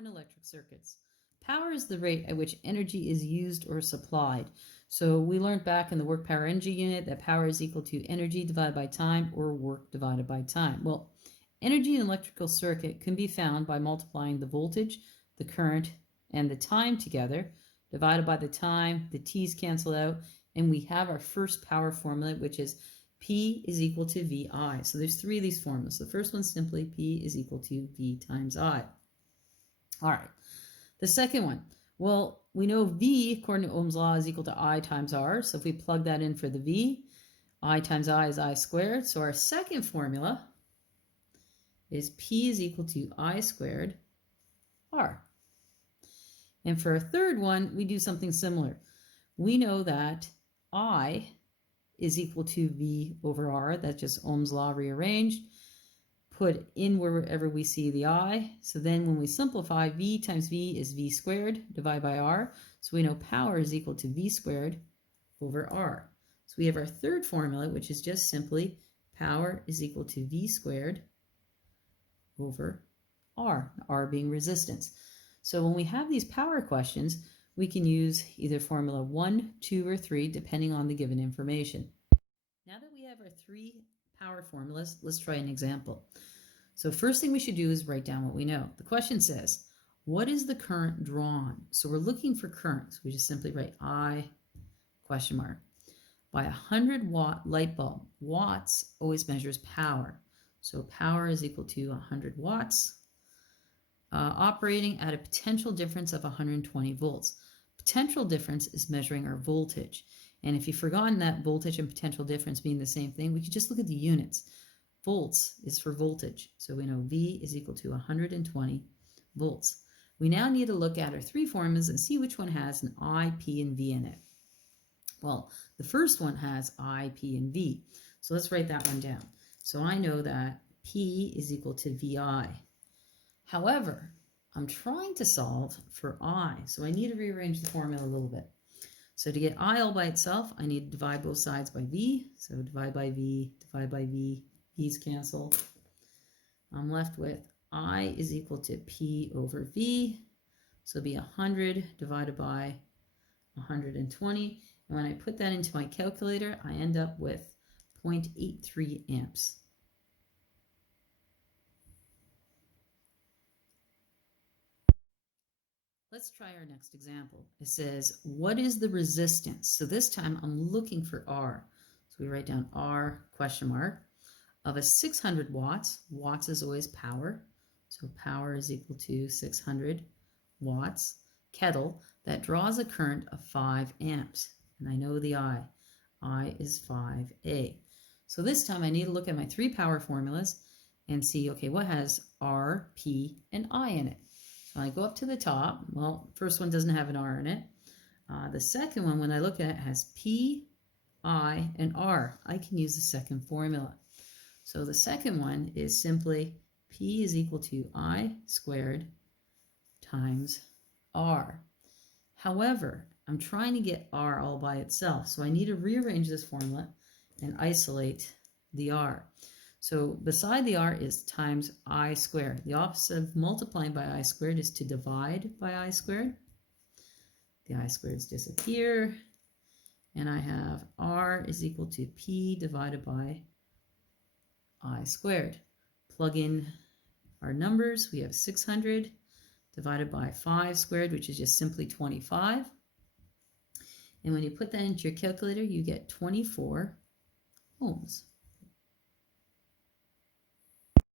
in electric circuits. Power is the rate at which energy is used or supplied. So we learned back in the work power energy unit that power is equal to energy divided by time or work divided by time. Well, energy in an electrical circuit can be found by multiplying the voltage, the current, and the time together, divided by the time, the t's cancel out, and we have our first power formula, which is P is equal to VI. So there's three of these formulas. The first one's simply P is equal to V times I. All right. The second one, well, we know V, according to Ohm's law, is equal to I times R. So if we plug that in for the V, I times I is I squared. So our second formula is P is equal to I squared R. And for a third one, we do something similar. We know that I is equal to V over R. That's just Ohm's law rearranged. Put in wherever we see the I. So then when we simplify, V times V is V squared divided by R. So we know power is equal to V squared over R. So we have our third formula, which is just simply power is equal to V squared over R being resistance. So when we have these power questions, we can use either formula 1, 2, or 3, depending on the given information. Now that we have our three power formulas, let's try an example. So first thing we should do is write down what we know. The question says, what is the current drawn? So we're looking for current. So we just simply write I question mark. By a 100-watt light bulb, watts always measures power. So power is equal to 100 watts. Operating at a potential difference of 120 volts. Potential difference is measuring our voltage. And if you've forgotten that voltage and potential difference mean the same thing, we could just look at the units. Volts is for voltage. So we know V is equal to 120 volts. We now need to look at our three formulas and see which one has an I, P, and V in it. Well, the first one has I, P, and V. So let's write that one down. So I know that P is equal to VI. However, I'm trying to solve for I, so I need to rearrange the formula a little bit. So to get I all by itself, I need to divide both sides by V. So divide by V, V's cancel. I'm left with I is equal to P over V. So it'll be 100 divided by 120. And when I put that into my calculator, I end up with 0.83 amps. Let's try our next example. It says, what is the resistance? So this time I'm looking for R. So we write down R question mark of a 600 watts. Watts is always power. So power is equal to 600 watts kettle that draws a current of 5 amps. And I know the I. I is 5A. So this time I need to look at my three power formulas and see, okay, what has R, P, and I in it? So I go up to the top. Well, first one doesn't have an R in it. The second one, when I look at it, has P, I, and R. I can use the second formula. So the second one is simply P is equal to I squared times R. However, I'm trying to get R all by itself. So I need to rearrange this formula and isolate the R. So beside the R is times I squared. The opposite of multiplying by I squared is to divide by I squared. The I squareds disappear. And I have R is equal to P divided by I squared. Plug in our numbers. We have 600 divided by 5 squared, which is just simply 25. And when you put that into your calculator, you get 24 ohms.